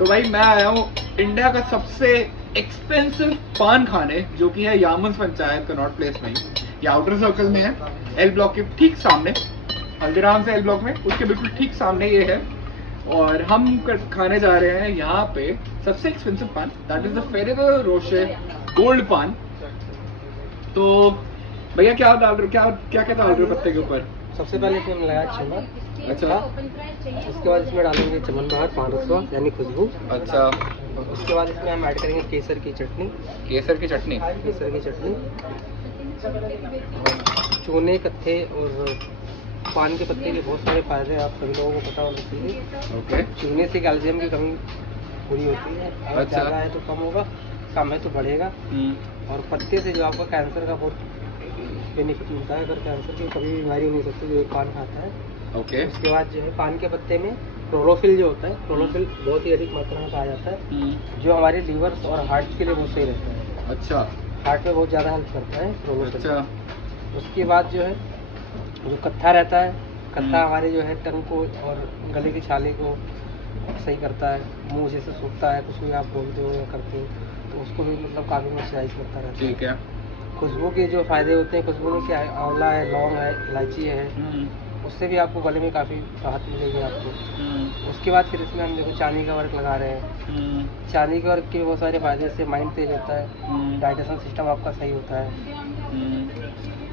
तो भाई मैं आया हूँ इंडिया का सबसे एक्सपेंसिव पान खाने, जो कि है यामन्स पंचायत कनॉट प्लेस में ही। ये आउटर सर्कल में है, एल ब्लॉक के ठीक सामने, हल्दीराम से एल ब्लॉक में उसके बिल्कुल ठीक सामने ये है। और हम खाने जा रहे हैं यहाँ पे सबसे expensive paan, that is the Ferrero Rocher gold paan. तो भैया क्या डाल रहे हो, क्या क्या क्या डाल रहे हो पत्ते के ऊपर? सबसे पहले इसमें हम लगाया चना। अच्छा, उसके बाद इसमें डालेंगे चमन बहार 500 यानी खुशबू। अच्छा। उसके बाद इसमें हम ऐड करेंगे केसर की चटनी। केसर की चटनी, केसर की चटनी, चूने कत्थे और पान के पत्ते के बहुत सारे फायदे हैं, आप सभी लोगों को पता होना चाहिए। ओके। चूने से कैल्शियम की कमी पूरी होती है, अगर अच्छा। ज़्यादा है तो कम होगा, कम है तो बढ़ेगा। और पत्ते से जो आपको कैंसर का बहुत बेनिफिट मिलता है, अगर कैंसर की कभी बीमारी हो नहीं सकती जो एक पान खाता है। ओके। उसके बाद जो है पान के पत्ते में क्लोरोफिल जो होता है, क्लोरोफिल बहुत ही अधिक मात्रा में पाया जाता है, जो हमारे लीवर और हार्ट के लिए बहुत सही रहता है। अच्छा। हार्ट में बहुत ज़्यादा हेल्प करता है क्लोरोफिल। अच्छा। उसके बाद जो है जो कत्था रहता है, कत्था हमारे जो है टंग को और गले की छाले को सही करता है। मुंह जैसे सूखता है, कुछ भी आप बोलते हो या करते हो तो उसको भी मतलब काफ़ी मॉइस्चराइज करता रहता है। ठीक है। खुशबू के जो फायदे होते हैं, खुशबू में क्या है, आंवला है, लौंग है, इलायची है, उससे भी आपको गले में काफ़ी राहत मिलेगी आपको। उसके बाद फिर इसमें हम देखो चांदी का वर्क लगा रहे हैं। चांदी के वर्क के बहुत सारे फायदे, इससे माइंड तेज होता है, डाइजेशन सिस्टम आपका सही होता है।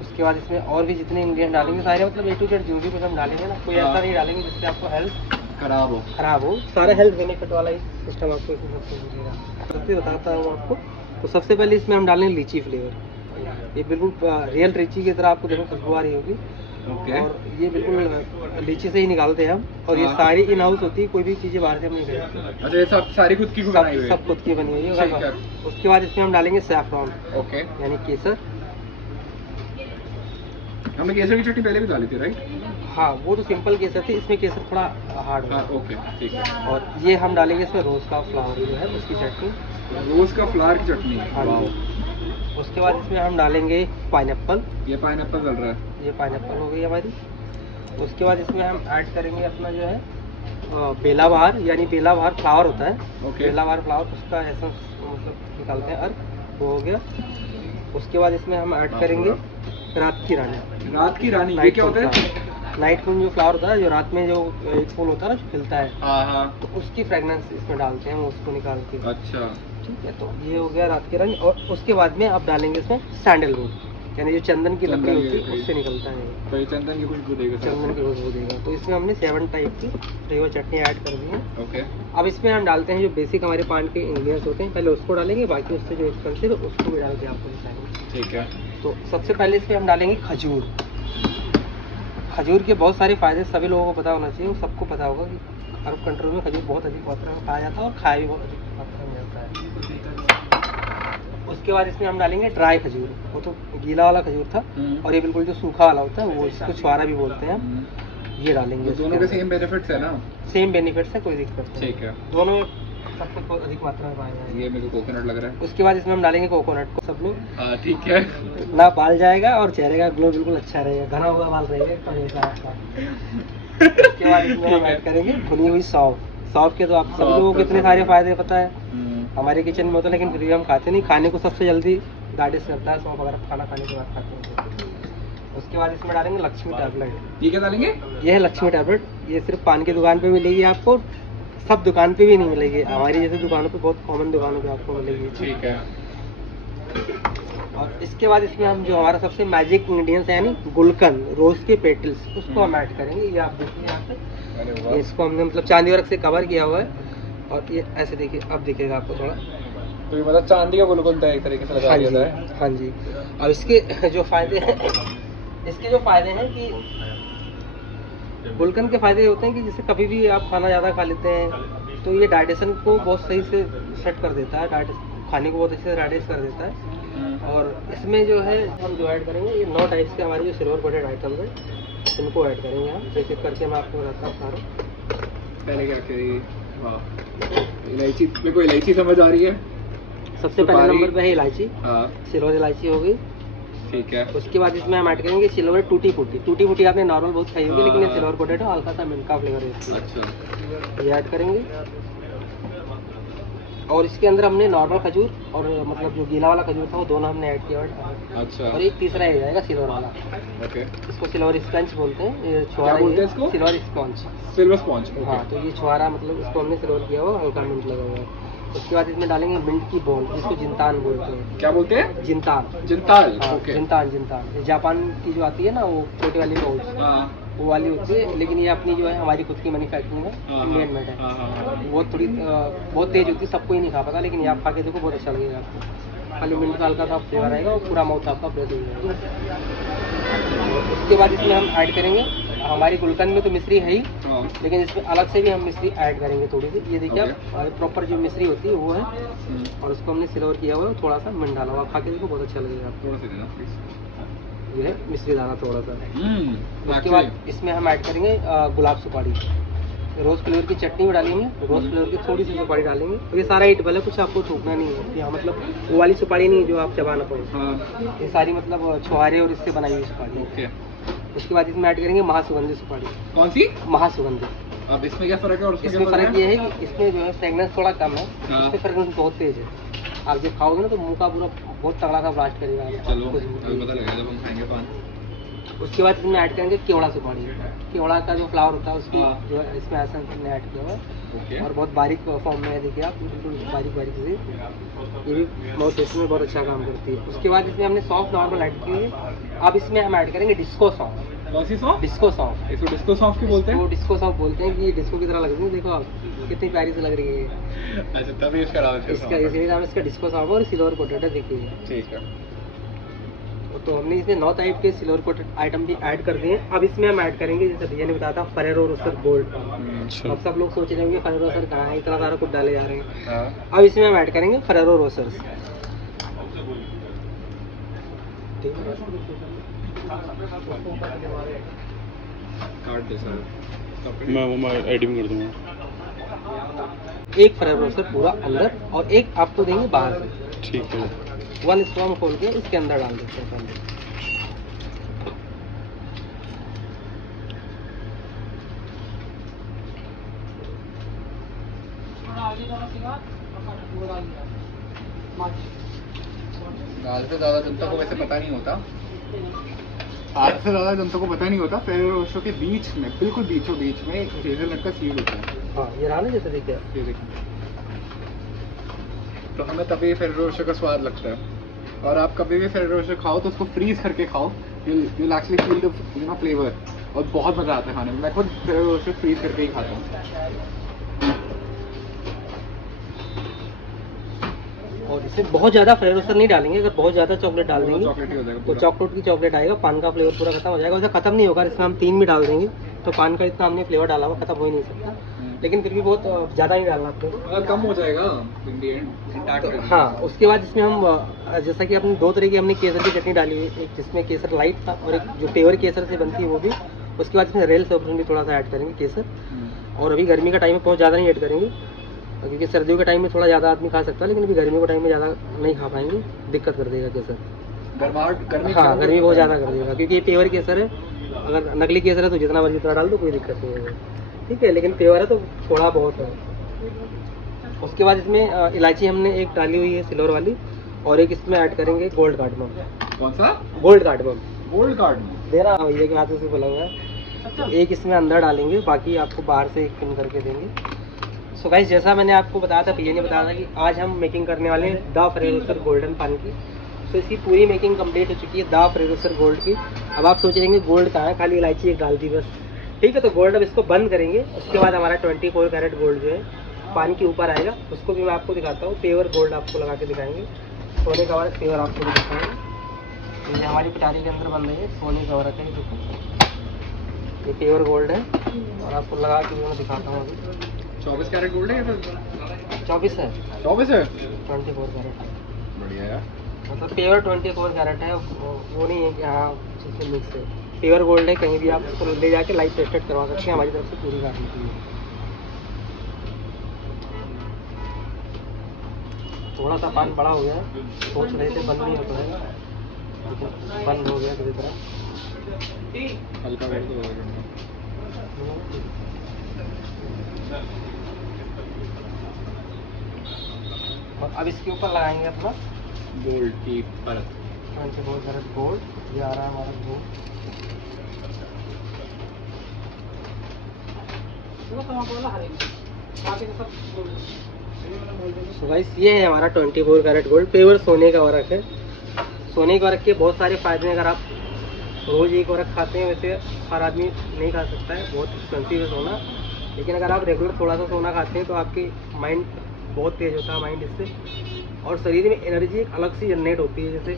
उसके बाद इसमें और भी जितने इंग्रेडिएंट डालेंगे सारे, मतलब ए टू जेड जो भी कुछ हम डालेंगे ना, कोई ऐसा नहीं डालेंगे जिससे आपको हेल्थ खराब हो। सारा हेल्थ बेनिफिट वाला ही सिस्टम आपको इसमें सब मिलेगा। सबसे बताता हूँ आपको। तो सबसे पहले इसमें हम डालेंगे लीची फ्लेवर। ये बिल्कुल रियल लीची की तरह आपको देखो खुशबू आ रही होगी। ओके। और ये बिल्कुल लीची से ही निकालते हैं हम, और ये सारी इन हाउस होती है, कोई भी चीज़ें बाहर से हम नहीं खरीदते। अच्छा, ये सब सारी खुद की बनाई हुई है? सब खुद की बनी हुई ठीक है। है। उसके बाद इसमें हम डालेंगे सैफरॉन, ओके। यानी केसर। हमने केसर की चटनी पहले भी डाली थी, राइट? हाँ, वो तो सिंपल केसर थी, इसमें केसर थोड़ा हार्ड होगा। ओके, ठीक है। और ये हम डालेंगे इसमें रोज़ का फ्लावर जो है उसकी चटनी। रोज का फ्लावर की चटनी। हाँ वाओ। जी। उसके बाद इसमें हम डालेंगे पाइनएप्पल। ये पाइनएप्पल डल रहा है। ये पाइनएप्पल हो गई हमारी। उसके बाद इसमें हम ऐड करेंगे अपना जो है बेला बहार, यानी बेला बहार फ्लावर होता है। ओके। बेला बहार फ्लावर, उसका एसेंस मतलब निकालते हैं, अर्क वो हो गया। उसके बाद इसमें हम ऐड करेंगे रात की रानी। रात की रानी, ये क्या होता है? नाइट मून जो फ्लावर होता है, जो रात में जो एक फूल होता है ना जो खिलता है, हाँ। तो उसकी फ्रेगनेंस इसमें डालते हैं, उसको निकाल के। अच्छा। ठीक है, तो ये हो गया रात की रानी। और उसके बाद में आप डालेंगे इसमें सैंडलवुड, यानी जो चंदन की लकड़ी होती है उससे निकलता है, तो ये चंदन की खुशबू देगा। चंदन की खुशबू देगा। तो इसमें हमने 7 टाइप की फ्लेवर चटनी ऐड कर दी है। ओके। अब इसमें हम डालते हैं जो बेसिक हमारे पान के इंग्रेडिएंट्स होते हैं, पहले उसको डालेंगे, बाकी उससे जो एक्सपेंसिव है उसको भी डाल के आपको दिखाएंगे। ठीक है। तो सबसे पहले इसमें हम डालेंगे खजूर। खजूर के बहुत सारे फायदे सभी लोगों को पता होना चाहिए, सबको पता होगा कि अरब कंट्री में खजूर बहुत अधिक मात्रा में पाया जाता है और खाया भी बहुत अधिक मात्रा में जाता है। उसके बाद इसमें हम डालेंगे ड्राई खजूर, वो तो गीला वाला खजूर था, और ये बिल्कुल जो सूखा वाला होता है वो, इसको छुआरा भी बोलते हैं हम। ये डालेंगे। दोनों के सेम बेनिफिट्स है ना? सेम बेनिफिट्स है, कोई दिक्कत नहीं। ठीक है। दोनों में सबसे बहुत अधिक मात्रा में पाया जाता है। ये मेरे को कोकोनट लग रहा है। उसके बाद इसमें हम डालेंगे कोकोनट को, सब लोग। ठीक है। ना बाल जाएगा और चेहरे का ग्लो बिल्कुल अच्छा रहेगा, घना हुआ बाल रहेगा हमेशा आपका। उसके बाद इसमें हम ऐड करेंगे भुनी हुई सौंफ। सौंफ के तो आप सभी लोगों को कितने सारे फायदे पता है, हमारे किचन में होता है, लेकिन फिर भी हम खाते नहीं। खाने को सबसे जल्दी डाइजेस्ट करता है सौंफ, अगर खाना खाने के बाद खाते हैं। उसके बाद इसमें डालेंगे लक्ष्मी टैबलेट। ये क्या डालेंगे? ये है लक्ष्मी टैबलेट। ये सिर्फ पान की दुकान पे मिलेगी आपको, सब दुकान पे भी नहीं मिलेगी, हमारी जैसे दुकानों पे, बहुत कॉमन दुकानों पे आपको मिलेगी। ठीक है। और इसके बाद इसमें हम जो हमारा सबसे मैजिक इंग्रेडिएंट्स है, यानी गुलकंद, रोज के पेटल्स, उसको हम ऐड करेंगे। ये आप देखिए यहाँ पे, इसको हमने मतलब चांदी वर्क से कवर किया हुआ है, और ये ऐसे देखिए, अब दिखेगा आपको थोड़ा, तो ये मतलब चांदी का गुलकंद है एक तरीके से लगा दिया है। हाँ जी। अब इसके जो फायदे हैं, कि गुलकंद के फायदे होते हैं कि जैसे कभी भी आप खाना ज़्यादा खा लेते हैं तो ये डाइजेशन को बहुत सही से सेट कर देता है, खाने को बहुत अच्छे से डाइजेस्ट कर देता है। और इसमें जो है हम जो ऐड करेंगे, ये 9 टाइप्स के हमारे जो सिल्वर कोटेड आइटम है, इनको ऐड करेंगे हम। एक एक करके मैं आपको बताता हूँ सारा। पहले क्या करेंगे? वाह, इलायची, मेरे को इलायची समझ आ रही है। सबसे पहले नंबर पे है इलायची। हाँ। सिल्वर इलायची हो गई। ठीक है। उसके बाद इसमें हम ऐड करेंगे सिल्वर टूटी फूटी। टूटी फूटी आपने नॉर्मल बहुत खाई होगी, लेकिन ये सिल्वर पोटैटो हल्का सा मिल्क का फ्लेवर है। अच्छा। ये ऐड करेंगे। और इसके अंदर हमने नॉर्मल खजूर और मतलब जो गीला वाला खजूर था वो दोनों हमने ऐड किया है। अच्छा। और एक तीसरा ये जाएगा सिल्वर वाला। ओके। इसको सिल्वर स्पंज बोलते हैं। ये क्या छुआरा बोलते हैं इसको? Silver sponge. Silver sponge. हाँ, तो ये छुआरा मतलब इसको हमने सिल्वर किया हुआ, हल्का मिंट लगा हुआ है। उसके बाद इसमें डालेंगे मिंट की बॉल, जिसको जिंतान बोलते हैं। क्या बोलते हैं? जिंतान। जिंताल। हाँ, ओके। जिंतान जिंतान। ये जापान की जो आती है ना, वो छोटी वाली बॉल्स, हाँ वो वाली होती है, लेकिन ये अपनी जो है हमारी खुद की मैन्युफैक्चरिंग है, हाँ, इंडियन मेड है। हाँ, हाँ। वो थोड़ी बहुत तेज होती है, सबको ही नहीं खा पाता, लेकिन ये आप खा के देखो बहुत अच्छा लगेगा आपको। खाली मिंट का हल्का सा फ्लेवर आएगा और पूरा माउथ आपका फ्रेश हो जाएगा। उसके बाद इसमें हम ऐड करेंगे, हमारी गुलकंद में तो मिश्री है ही, हाँ। लेकिन इसमें अलग से भी हम मिश्री ऐड करेंगे थोड़ी सी। ये देखिए Okay. आप, प्रॉपर जो मिश्री होती है वो है, हम्म। और उसको हमने सिल्वर किया हुआ है, थोड़ा सा मिंट डाला हुआ। आप खा के देखो बहुत अच्छा लगेगा आपको। थोड़ा सा देना प्लीज। ये है मिश्री दाना थोड़ा सा। उसके बाद इसमें हम ऐड करेंगे गुलाब सुपारी। रोज़ फ्लेवर की चटनी भी डालेंगे, रोज़ फ्लेवर की थोड़ी सी सुपारी डालेंगे। तो ये सारा ईट भले कुछ आपको थूकना नहीं है कि हाँ, मतलब वो वाली सुपारी नहीं है जो आप चबा ना पाओ। हाँ। ये सारी मतलब छुहारे और इससे बनाई हुई सुपारी। ओके। उसके बाद इसमें ऐड करेंगे महासुगंधी सुपारी। कौन सी? महासुगंधी। अब इसमें क्या फर्क है और उसमें इसमें क्या फ़र्क ये है कि इसमें जो है फ्रेगनेंस थोड़ा कम है, हाँ। इसमें फ्रेगनेंस बहुत तेज़ है। आप जब खाओगे ना तो मुंह का पूरा बहुत तगड़ा सा ब्लास्ट करेगा आपको। चलो अभी पता लगेगा जब हम खाएंगे पान। उसके बाद इसमें ऐड करेंगे केवड़ा सुपारी। केवड़ा का जो फ्लावर होता है उसकी हाँ। जो है इसमें ऐसा हमने ऐड किया हुआ है, ओके। और बहुत बारीक फॉर्म में है, देखिए आप, बिल्कुल बारीक बारीक से। ये भी माउथ टेस्ट में बहुत अच्छा काम करती है। उसके बाद इसमें हमने सौंफ नॉर्मल ऐड की है। अब इसमें हम ऐड करेंगे डिस्को सौंफ। कौन सी सौंफ? डिस्को सौंफ। इसको डिस्को सौंफ क्यों बोलते वो हैं? डिस्को सौंफ बोलते हैं कि ये डिस्को की तरह लग रही है, देखो आप कितनी प्यारी से लग रही है। अच्छा, तभी इसका नाम है इसका इसीलिए नाम इसका डिस्को सौंफ और सिल्वर कोटेड है, देखिए। ठीक है। तो हमने इसमें 9 टाइप के सिल्वर कोटेड आइटम भी ऐड कर दिए हैं। अब इसमें हम ऐड करेंगे, जैसे भैया ने बताया था, फरेरो रोस्टर गोल्ड। अब सब लोग सोच रहे होंगे फरेरो रोस्टर कहाँ है, इतना सारा कुछ डाले जा रहे हैं। हाँ। अब इसमें हम ऐड करेंगे फरेरो रोस्टर्स। काट दे सर। मैं एडिंग कर दूंगा। एक फरेरो रोस्टर पूरा अंदर और एक आपको देंगे बाहर से। ठीक है। 1 स्ट्रॉ हम खोल के इसके अंदर डाल देते हैं पहले। आधे से ज़्यादा जनता को वैसे पता नहीं होता, आधे से ज़्यादा जनता को पता नहीं होता, फेरो रोस्टर के बीच में, बिल्कुल बीचों बीच में एक हेज़लनट का सीड होता है। हाँ, ये रहा ना, जैसे देखिए आप। ये देखिए, तो हमें तभी फेरो रोस्टर का स्वाद लगता है। और आप कभी भी फेरो रोस्टर खाओ तो उसको फ्रीज करके खाओ, you'll actually feel the, you know, flavor, और बहुत मज़ा आता है खाने में। मैं खुद फेरो रोस्टर फ्रीज करके ही खाता हूँ। और इसमें बहुत ज़्यादा फरेरो रोस्टर नहीं डालेंगे, अगर बहुत ज़्यादा चॉकलेट डाल देंगे चॉकलेट ही हो जाएगा तो पूरा। चॉकलेट की चॉकलेट आएगा, पान का फ्लेवर पूरा खत्म हो जाएगा। वैसे खत्म नहीं होगा, इसमें हम 3 भी डाल देंगे तो पान का इतना हमने फ्लेवर डाला हुआ खत्म हो ही नहीं सकता, लेकिन फिर भी बहुत ज़्यादा नहीं डालना आपको। कम हो जाएगा in the end, intact तो रहेगा। हाँ, उसके बाद इसमें हम जैसा कि अपने 2 तरह की हमने केसर की चटनी डाली हुई है, एक जिसमें केसर लाइट था और एक जो पेवर केसर से बनती है वो भी। उसके बाद इसमें रेल सॉफ्टन भी थोड़ा सा ऐड करेंगे केसर। और अभी गर्मी का टाइम में बहुत ज़्यादा नहीं ऐड करेंगे, क्योंकि सर्दियों के टाइम में थोड़ा ज़्यादा आदमी खा सकता है, लेकिन अभी गर्मियों के टाइम में ज़्यादा नहीं खा पाएंगे, दिक्कत कर देगा केसर। गर्मी हाँ, गर्मी बहुत ज़्यादा कर देगा, क्योंकि ये पेवर केसर है। अगर नकली केसर है तो जितना मर्जी उतना डाल दो, कोई दिक्कत नहीं है, ठीक है, लेकिन पेवर है तो थोड़ा बहुत है। उसके बाद इसमें इलायची हमने एक डाली हुई है सिल्वर वाली, और एक इसमें ऐड करेंगे गोल्ड कार्डमम। कौन सा? गोल्ड कार्डमम गोल्ड कार्ड दे रहा भैया के हाथों से बोला हुआ है। तो एक इसमें अंदर डालेंगे, बाकी आपको बाहर से एक पिन करके देंगे। सो गाइस, जैसा मैंने आपको बताया था, भैया ने बताया था कि आज हम मेकिंग करने वाले हैं द फेरो रोस्टर गोल्डन पान की। तो इसकी पूरी मेकिंग कंप्लीट हो चुकी है द फेरो रोस्टर गोल्ड की। अब आप सोच रहे गोल्ड कहाँ है, खाली इलायची एक डाल दी बस, ठीक है। तो गोल्ड अब इसको बंद करेंगे। उसके बाद हमारा 24 कैरेट गोल्ड जो है पान के ऊपर आएगा, उसको भी मैं आपको दिखाता हूँ। पेवर गोल्ड आपको लगा के दिखाएंगे, सोने का वर्क पेवर आपको भी दिखाएंगे। ये हमारी पिटारी के अंदर बन रही है, सोने का वर्क है, देखो ये पेवर गोल्ड है, और आपको लगा के मैं दिखाता हूँ। अभी 24 कैरेट गोल्ड है या फिर 24 है? 24 है? 24 कैरेट है, बढ़िया यार। मतलब पेवर 24 कैरेट है, वो नहीं है कि हाँ चीज़ से मिक्स है। पेवर गोल्ड है, कहीं भी आप उसको ले जाके लाइव टेस्टेड करवा सकते हैं, हमारी तरफ से पूरी गारंटी है। थोड़ा सा पान बड़ा हो गया है, सोच रहे थे बंद नहीं हो पाएगा, लेकिन बंद हो गया किसी तरह। हल्का कर दो। और अब इसके ऊपर लगाएंगे अपना गोल्ड की परत। 24 कैरेट गोल्ड। ये आ रहा है हमारा गोल्ड। तो गाइस ये है हमारा 24 कैरेट गोल्ड, प्योर सोने का वर्क है। सोने के वर्क के बहुत सारे फायदे हैं। अगर आप रोज एक वर्क खाते हैं, वैसे हर आदमी नहीं खा सकता है, बहुत एक्सपेंसिव है सोना। लेकिन अगर आप रेगुलर थोड़ा सा सोना खाते हैं तो आपकी माइंड बहुत तेज होता है माइंड इससे, और शरीर में एनर्जी एक अलग सी जनरेट होती है। जैसे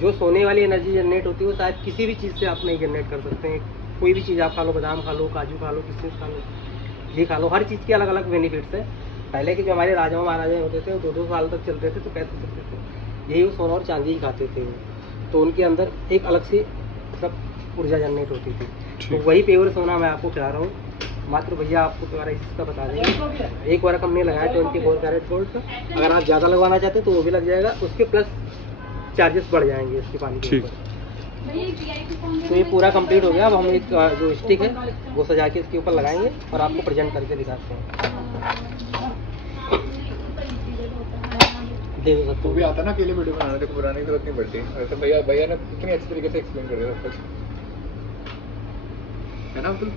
जो सोने वाली एनर्जी जनरेट होती है वो शायद किसी भी चीज़ से आप नहीं जनरेट कर सकते हैं। कोई भी चीज़ आप खा लो, बादाम खा लो, काजू खा लो, किशमिश खा लो, घी खा लो, हर चीज़ के अलग अलग बेनिफिट्स हैं। पहले के जो हमारे राजाओं महाराजा होते थे वो 2-2 साल तक चलते थे, तो कैसे चलते थे? यही वो सोना और चांदी ही खाते थे वो, तो उनके अंदर एक अलग सी मतलब ऊर्जा जनरेट होती थी। तो वही प्योर सोना मैं आपको खिला रहा हूँ। मात्र भैया आपको तुम्हारा इसका बता देंगे। एक बार हमने लगाया 24 कैरेट गोल्ड का। अगर आप ज़्यादा लगवाना चाहते हैं तो वो भी लग जाएगा, उसके प्लस चार्जेस बढ़ जाएंगे इसके पानी के ऊपर। तो ये पूरा कंप्लीट हो गया। अब हम एक जो स्टिक है वो सजा के इसके ऊपर लगाएंगे और आपको प्रेजेंट करके दिखाते हैं। देख सकते तो हो भी आता ना अकेले वीडियो बनाने की पुरानी जरूरत नहीं पड़ती। वैसे भैया ने कितनी अच्छी तरीके से एक्सप्लेन कर दिया सब कुछ, है ना अब्दुल?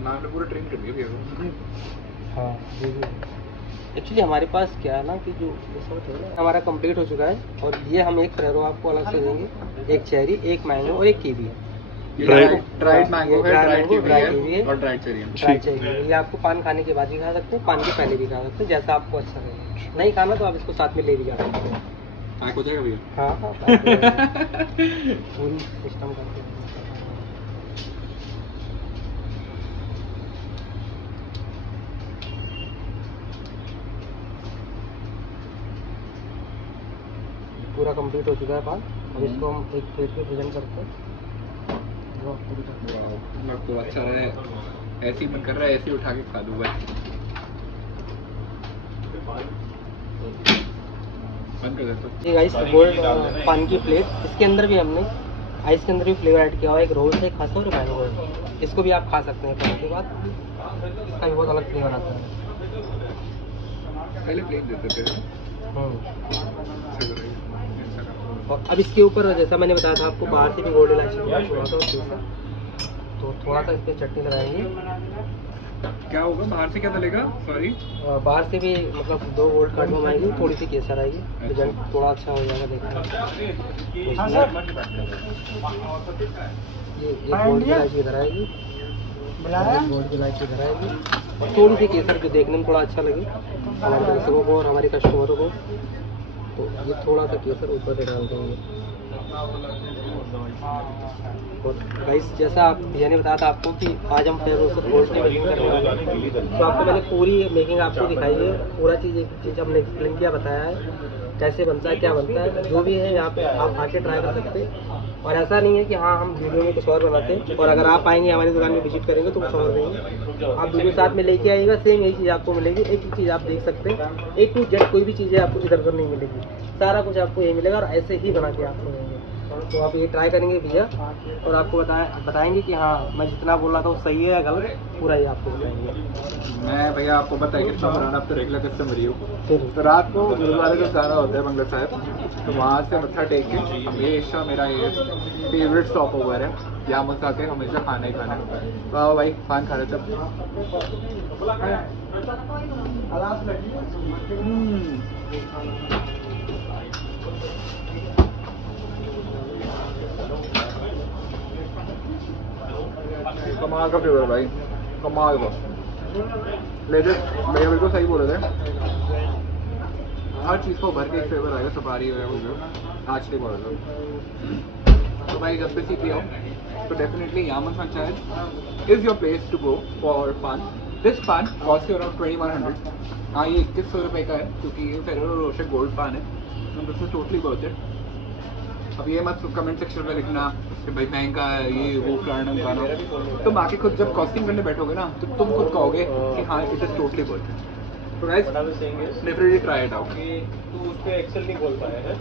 मैम ने पूरा ट्रेन कर दिया भैया को। हाँ एक्चुअली हमारे पास क्या है ना कि जो हमारा कंप्लीट हो चुका है, और ये हम एक फ्रेरो आपको अलग से देंगे, एक चेरी, एक मैंगो और एक कीवी है। ड्राइड मैंगो है, ड्राइड कीवी है और ड्राइड चेरी है। ड्राई चेरी है। ये आपको पान खाने के बाद भी खा सकते हैं, पान के पहले भी खा सकते हैं, जैसा आपको अच्छा लगे। नहीं खाना तो आप इसको साथ में ले भी जा सकते हैं। पैक हो जाएगा भैया? हाँ हाँ पूरी सिस्टम करके। पूरा कंप्लीट हो चुका है पान। अब इसको हम एक प्लेट पे प्रेजेंट करते हैं। लग तो अच्छा है, ऐसे ही मन कर रहा है ऐसे ही उठा के खा दूँ बस। बंद कर देता हूँ। ये गाइस गोल्ड पान की प्लेट, इसके अंदर भी हमने आइस के अंदर भी फ्लेवर ऐड किया हुआ है। एक रोज है, खसा और मैंगो है। इसको भी आप खा सकते हैं खाने के बाद, इसका भी बहुत अलग फ्लेवर आता है। पहले प्लेन देते थे। और अब इसके ऊपर जैसा मैंने बताया था आपको, बाहर से भी गोल्ड इलायची थोड़ा सा, तो थोड़ा सा इस पर चटनी लगाएंगे। क्या होगा बाहर से, क्या डलेगा? सॉरी, बाहर से भी मतलब 2 गोल्ड कार्डमम आएगी, थोड़ी सी केसर आएगी, रिजल्ट थोड़ा अच्छा हो जाएगा देखने। ये गोल्ड इलायची इधर आएगी, गोल्ड इलायची इधर आएगी, और थोड़ी सी केसर जो देखने में थोड़ा अच्छा लगे हमारे दर्शकों को और हमारे कस्टमरों को, तो ये थोड़ा सा केसर ऊपर से डाल देंगे। और गाइस जैसा आप भैया ने बताया था आपको कि आज हम फिर उस गोल्ड की मेकिंग करने वाले हैं, तो आपको मैंने पूरी मेकिंग आपको दिखाई है। पूरा चीज़ एक चीज़ हमने एक्सप्लेन किया, बताया है कैसे बनता है, क्या बनता है, जो भी है यहाँ पे आप आके ट्राई कर सकते हैं। और ऐसा नहीं है कि हाँ हम वीडियो में कुछ और बनाते हैं, और अगर आप आएंगे हमारी दुकान में विजिट करेंगे तो कुछ और देंगे। आप वीडियो साथ में लेके आइएगा, सेम यही चीज़ आपको मिलेगी। एक ही चीज़ आप देख सकते हैं, A to Z कोई भी चीज़ें आपको इधर उधर नहीं मिलेगी, सारा कुछ आपको यही मिलेगा, और ऐसे ही बना के आपको देंगे। तो आप ये ट्राई करेंगे भैया, और आपको बताएंगे कि हाँ मैं जितना बोल रहा था वो सही है या गलत, पूरा ही आपको बताएंगे। मैं भैया आपको बताया कितना पुराना, अब तो रेगुलर कस्टमर ही हूँ। तो रात को गुरुद्वारे का गाना होता है बंगला साहब, तो वहाँ से मत्था टेक के हमेशा मेरा ये फेवरेट स्टॉप ओवर है। यहाँ मुझसे आते हैं हमेशा खाना ही खाना है। तो आओ भाई पान खा रहे तब। कमाल का फ्लेवर भाई, कमाल का। लेटेस्ट भैया बिल्कुल सही बोल रहे थे, हर चीज़ को भर के एक फ्लेवर आएगा, सफारी हो आज बोल रहे थे। तो भाई जब भी सीख आओ तो definitely Yamu's Panchayat is your place to go for paan. This paan cost you around 2100। हाँ ये 2100 रुपये का है, क्योंकि ये फेरो रोशर गोल्ड पान है, तो this is totally worth it. अब ये मत कमेंट सेक्शन में लिखना कि भाई महंगा है ये वो फलाना खाना, तो बाकी खुद जब कॉस्टिंग करने बैठोगे ना तो तुम खुद कहोगे कि हाँ it is totally worth it. तो guys definitely try it out. तो उस पे एक्सेल नहीं बोल पाया है।